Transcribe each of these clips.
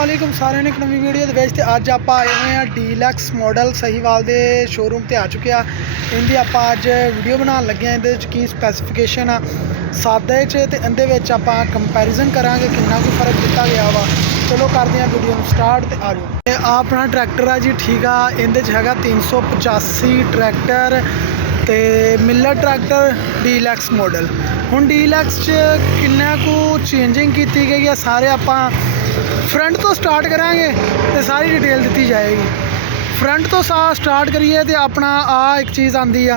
वालेकुम सारे ने एक नवी वीडियो ਦੇ ਵਿੱਚ ਤੇ ਅੱਜ ਆਪਾਂ ਆਏ ਹੋਏ ਆ ਡੀਲੈਕਸ ਮਾਡਲ ਸਹੀਵਾਲ ਦੇ ਸ਼ੋਰੂਮ ਤੇ ਆ ਚੁੱਕੇ ਆ। ਇਹਦੀ ਆਪਾਂ ਅੱਜ ਵੀਡੀਓ ਬਣਾਉਣ ਲੱਗੇ ਆ। ਇਹਦੇ ਵਿੱਚ ਕੀ ਸਪੈਸੀਫਿਕੇਸ਼ਨ ਆ ਸਾਦੇ ਚ ਤੇ ਇਹਦੇ ਵਿੱਚ ਆਪਾਂ ਕੰਪੈਰੀਜ਼ਨ ਕਰਾਂਗੇ ਕਿੰਨਾ ਕੁ ਫਰਕ ਦਿੱਤਾ ਗਿਆ ਵਾ। ਚਲੋ ਕਰਦੇ ਆ ਵੀਡੀਓ ਨੂੰ ਸਟਾਰਟ ਤੇ ਆ ਜਾਓ। ਇਹ ਆਪਣਾ ਟਰੈਕਟਰ ਆ ਜੀ, ਠੀਕ ਆ। ਇਹਦੇ ਚ ਹੈਗਾ 385 ਟਰੈਕਟਰ ਤੇ ਮਿਲਰ ਟਰੈਕਟਰ ਡੀਲੈਕਸ ਮਾਡਲ। ਹੁਣ ਡੀਲੈਕਸ 'ਚ ਕਿੰਨਾ ਕੁ ਚੇਂਜਿੰਗ ਕੀਤੀ ਗਈ ਹੈ ਸਾਰੇ ਆਪਾਂ फ्रंट तो स्टार्ट करांगे तो सारी डिटेल दी जाएगी। फ्रंट तो स्टार्ट करिए तो अपना एक चीज़ आती है,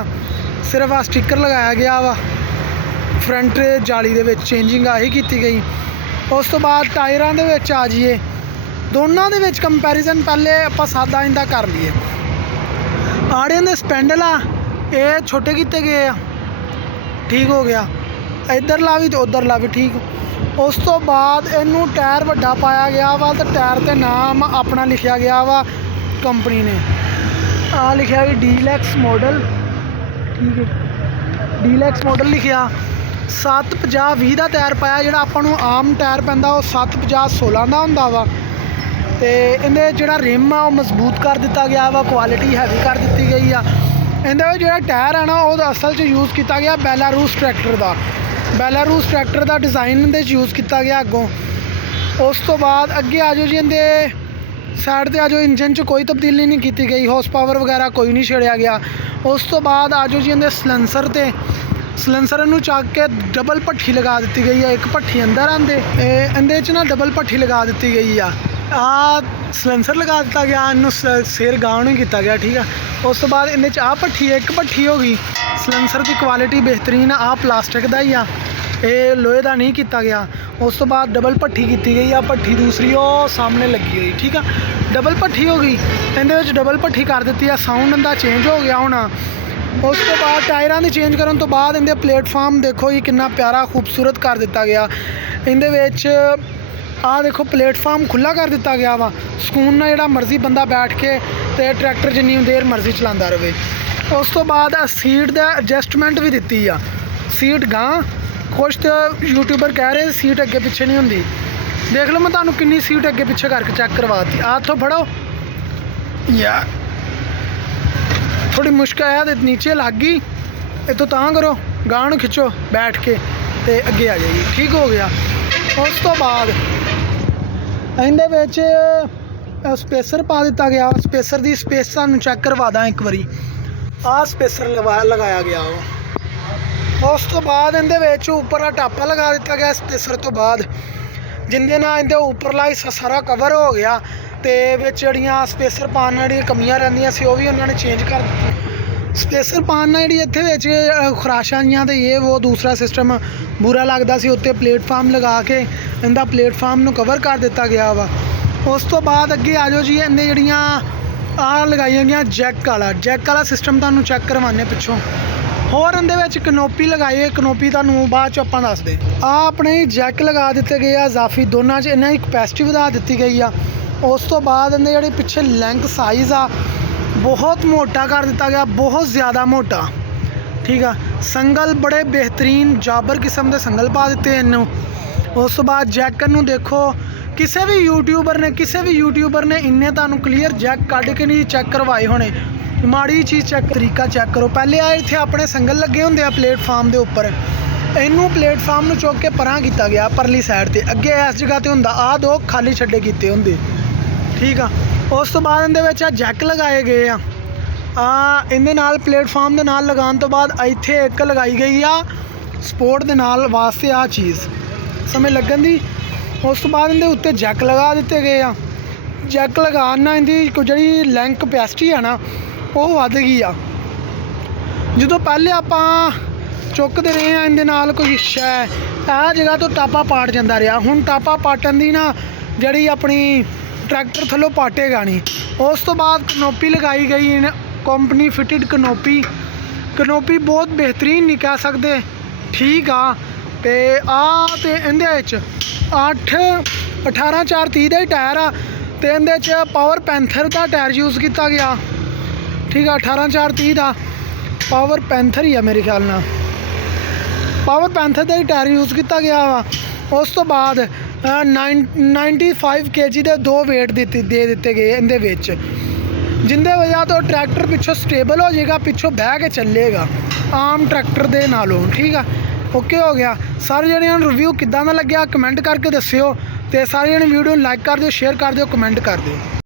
सिर्फ स्टिकर लगाया गया वा फ्रंट जाली दे विच चेंजिंग आही की गई। उस तो बाद टायरां दे विच आ जाइए, दोनों दे विच कंपैरिजन पहले आपां सादा इंदा कर लीए। आड़ियां दे स्पैंडल आ ये छोटे किते गए आ, ठीक हो गया। इधर ला भी तो उधर ला भी ठीक। उस तो बाद इनू टायर वड्डा पाया गया वा तो टायर ते नाम अपना लिखा गया वा कंपनी ने। आ लिखा भी डीलैक्स मॉडल, ठीक है। डीलैक्स मॉडल लिखा 750-20 का टायर पाया, जो अपन आम टायर पैंदा वो 750-16 का होंदा वा। ते इहदे जिहड़ा रिम आ वो मजबूत कर दिता गया वा, क्वालिटी हैवी कर दी गई आ। इहदे जिहड़ा टायर है ना वो असल च यूज़ किया गया बेलारूस ट्रैक्टर का। बेलारूस ट्रैक्टर का डिज़ाइन इहदे यूज़ किया गया अगों। उस तो बाद अगे आ जाओ जी, इहदे साइड ते आ जाओ। इंजन च कोई तब्दीली नहीं की गई, हॉर्स पावर वगैरह कोई नहीं छेड़िया गया। उस तो बाद आ जाओ जी, इहदे सलेंसर ते सलेंसर नूं चक के डबल भट्ठी लगा दी गई है। एक भट्ठी अंदर आंदे इहदे च ना डबल भट्ठी लगा दी गई आ सलेंसर लगा दिता गया, इनू सिर गांव नहीं किया गया, ठीक है। उस तो बाद इहदे च आ भट्ठी एक भट्ठी हो गई। सलेंसर की क्वालिटी बेहतरीन आ प्लास्टिक का ही आ, ये लोहे का नहीं किया गया। उस तो बाद डबल भट्ठी की गई आ, भट्ठी दूसरी वो सामने लगी हुई, ठीक है। डबल भट्ठी हो गई, इहदे डबल भट्ठी कर दी है। साउंड इहदा चेंज हो गया होना। उस तो बाद टायरां दी चेंज करन तो बाद इहदे प्लेटफार्म देखो जी कितना प्यारा खूबसूरत कर दिता गया। इहदे विच आ देखो प्लेटफार्म खुला कर दिता गया वा, सुकून नाल जिहड़ा मर्जी बंदा बैठ के ते ट्रैक्टर जिन्नी देर मर्जी चलांदा रहे। उस तो बाद सीट का एडजस्टमेंट भी दी आ, सीट गां। कुछ तो यूट्यूबर कह रहे सीट अगे पिछे नहीं होंगी, देख लो मैं तुहानूं किन्नी सीट अगे पिछे करके चेक करवाती। हाथों फड़ो यार, थोड़ी मुश्किल है, नीचे लग गई, इतों तां करो, गां नूं खिंचो बैठ के ते अगे आ जाइए, ठीक हो गया। उस तो बाद इहदे विच स्पेसर पा दिता गया। स्पेसर की स्पेस तुहानूं चेक करवा दा एक बारी। आ स्पेसर लगाया गया वो। उस तो बाद इहदे विच उपर टापा लगा दिता गया स्पेसर तो बाद, जिंदे नाल इहदे उपरला हिस्सा सारा कवर हो गया। तो विच जिहड़ियां स्पेसर पाने जिहड़ियां कमियां रहिंदियां सी वो भी उन्होंने चेंज कर दी। स्पेसर पाना जिहड़ी इत्थे विच खराशां जिहां ते ये वो दूसरा सिस्टम बुरा लगदा सी, उत्ते प्लेटफार्म लगा के इहदा प्लेटफार्म नूं कवर कर दिता गया वा। उस तो बाद अगे आ जाओ जी, इहदे जिहड़ियां आ लगाई गई जैक वाला सिस्टम तुहानूं चेक करवाने पिछों। होर इहदे विच कनोपी लगाई है, कनोपी तुहानूं बाद च आपां दसदे। आ अपने जैक लगा दिते गए आ इजाफी, दोनों च इन्हां दी कैपेसिटी वधा दित्ती गई आ। उस तो बाद इहदे जिहड़े पिछे लेंथ साइज़ आ बहुत मोटा कर दिता गया, बहुत ज़्यादा मोटा, ठीक है। संगल बड़े बेहतरीन जाबर किस्म के संगल पा दिते इनू। उस तो बाद जैक नूं देखो, किसी भी यूट्यूबर ने इन्ने तुहानूं क्लीयर जैक कढ़ के नहीं चेक करवाए होने। माड़ी चीज़ चेक तरीका चेक करो। पहले आ इत्थे अपने संगल लगे होंदे आ प्लेटफार्म के उपर, इनू प्लेटफार्म नूं चुक के परां किया गया परली साइड ते। अगे इस जगह ते हुंदा आ दो खाली छड्डे कीते होंदे, ठीक आ। उस तो बाद इहदे विच जैक लगाए गए आ इहदे नाल प्लेटफार्म दे नाल लगाउण तो बाद इत्थे एक लगाई गई आ सपोर्ट दे नाल वास्ते आ चीज़ समझ लगन दी। उस तो बाद इहदे उत्ते जैक लगा दिते गए आ। जैक लगाउण नाल इहदी जिहड़ी लैंक कैपेसिटी है ना वो वध गई आ। जो पहले आपां चुकते रहे हैं इहदे नाल कोई शै आ जगह तो टापा पाट जाता रहा, हुण टापा पाटन दी ना जिहड़ी अपनी ट्रैक्टर थल्लों पाटेगा नहीं। उस तो बाद कनोपी लगाई गई, कंपनी फिटिड कनोपी बहुत बेहतरीन नहीं कह सकते, ठीक आ। ते इहदे विच 18/4/30 का ही टायर आ। तो इहदे च पावर पैंथर का टायर यूज़ किया गया, ठीक है। 18/4/30 का पावर पैंथर ही है मेरे ख्याल नाल, पावर पैंथर का ही टायर यूज़ किया गया वा। उस तो बाद 95 kg ਦੇ 2 weight ਦੇ ਦਿੱਤੇ ਗਏ ਇਹਦੇ ਵਿੱਚ, ਜਿੰਦੇ ਵਜ੍ਹਾ ਤੋਂ ਟਰੈਕਟਰ ਪਿੱਛੋਂ ਸਟੇਬਲ ਹੋ ਜਾਏਗਾ, ਪਿੱਛੋਂ ਬਹਿ ਕੇ ਚੱਲੇਗਾ ਆਮ ਟਰੈਕਟਰ ਦੇ ਨਾਲੋਂ। ਠੀਕ ਆ, ਓਕੇ ਹੋ ਗਿਆ। ਸਾਰੇ ਜਣਿਆਂ ਨੂੰ ਰਿਵਿਊ ਕਿੱਦਾਂ ਦਾ ਲੱਗਿਆ ਕਮੈਂਟ ਕਰਕੇ ਦੱਸਿਓ, ਤੇ ਸਾਰੇ ਜਣੇ ਵੀਡੀਓ ਨੂੰ ਲਾਈਕ ਕਰ ਦਿਓ, ਸ਼ੇਅਰ ਕਰ ਦਿਓ, ਕਮੈਂਟ ਕਰ ਦਿਓ।